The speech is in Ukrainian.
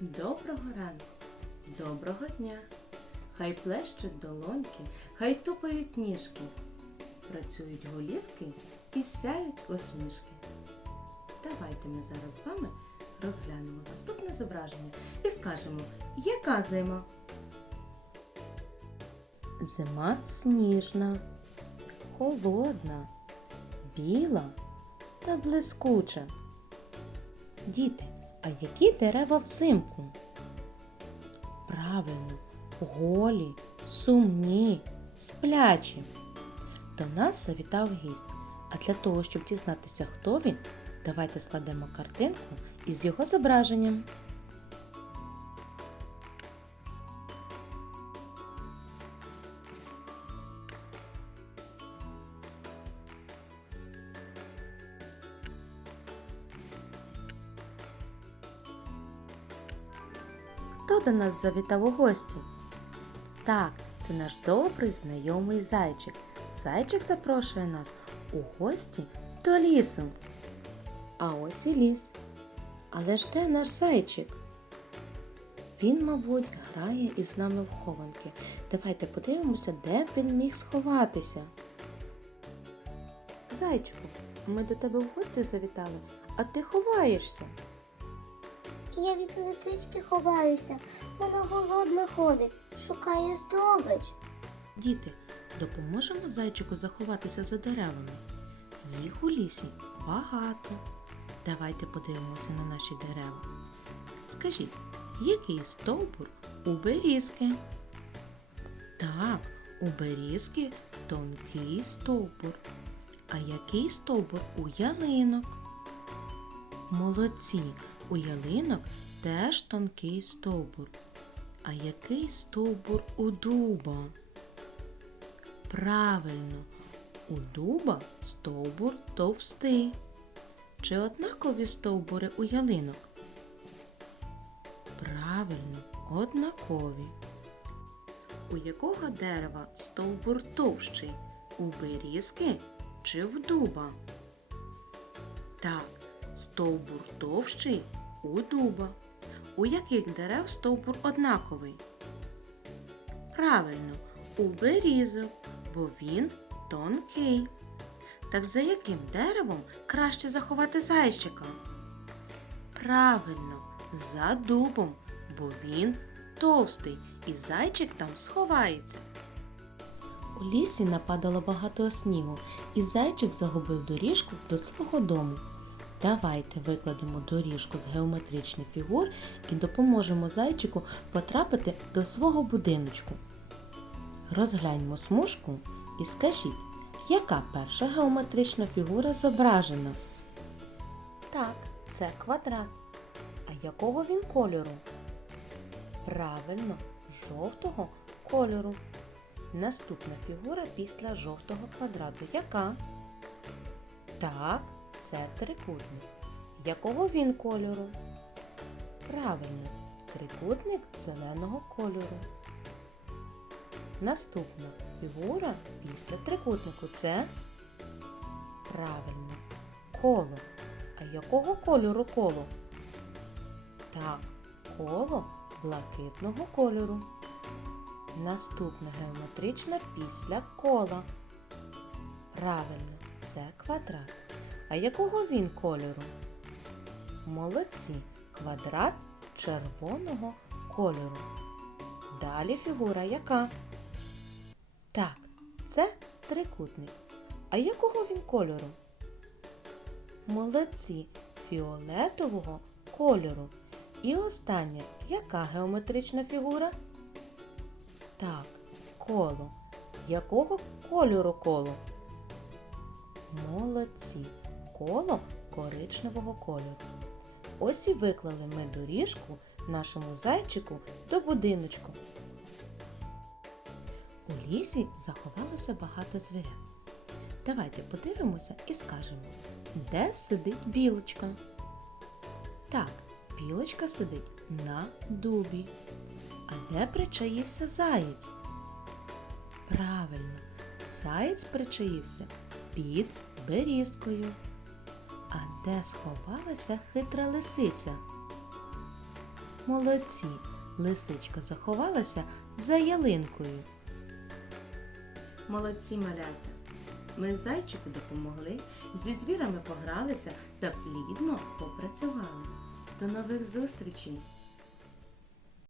Доброго ранку, доброго дня. Хай плещуть долоньки, хай тупають ніжки, працюють голівки і сяють усмішки. Давайте ми зараз з вами розглянемо наступне зображення і скажемо, яка зима? Зима сніжна, холодна, біла та блискуча. Діти, а які дерева взимку? Правильно, голі, сумні, сплячі. До нас завітав гість. А для того, щоб дізнатися, хто він, давайте складемо картинку із його зображенням. Хто до нас завітав у гості? Так, це наш добрий знайомий зайчик. Зайчик запрошує нас у гості до лісу. А ось і ліс. Але ж де наш зайчик? Він, мабуть, грає із нами в хованки. Давайте подивимося, де б він міг сховатися. Зайчику, ми до тебе в гості завітали, а ти ховаєшся. Я від лисички ховаюся, вона голодна ходить, шукає здобич. Діти, допоможемо зайчику заховатися за деревами. Їх у лісі багато. Давайте подивимося на наші дерева. Скажіть, який стовбур у берізки? Так, у берізки тонкий стовбур. А який стовбур у ялинок? Молодці, у ялинок теж тонкий стовбур. А який стовбур у дуба? Правильно, у дуба стовбур товстий. Чи однакові стовбури у ялинок? Правильно, однакові. У якого дерева стовбур товщий? У берізки чи в дуба? Так, стовбур товщий у дуба. У яких дерев стовбур однаковий? Правильно, у берізок, бо він тонкий. Так за яким деревом краще заховати зайчика? Правильно, за дубом, бо він товстий і зайчик там сховається. У лісі нападало багато снігу, і зайчик загубив доріжку до свого дому. Давайте викладемо доріжку з геометричних фігур і допоможемо зайчику потрапити до свого будиночку. Розгляньмо смужку і скажіть, яка перша геометрична фігура зображена? Так, це квадрат. А якого він кольору? Правильно, жовтого кольору. Наступна фігура після жовтого квадрату. Яка? Так, це трикутник. Якого він кольору? Правильно, трикутник зеленого кольору. Наступна фігура після трикутнику це правильно коло. А якого кольору коло? Так, коло блакитного кольору. Наступна геометрична після кола. Правильно, це квадрат. А якого він кольору? Молодці. Квадрат червоного кольору. Далі фігура яка? Так, це трикутник. А якого він кольору? Молодці фіолетового кольору. І остання, яка геометрична фігура? Так, коло. Якого кольору коло? Молодці. Коло коричневого кольору. Ось і виклали ми доріжку нашому зайчику до будиночку. У лісі заховалося багато звірят. Давайте подивимося і скажемо, де сидить білочка. Так, білочка сидить на дубі. А де причаївся заєць? Правильно, заєць причаївся під берізкою. А де сховалася хитра лисиця? Молодці! Лисичка заховалася за ялинкою. Молодці малята! Ми зайчику допомогли, зі звірами погралися та плідно попрацювали. До нових зустрічей!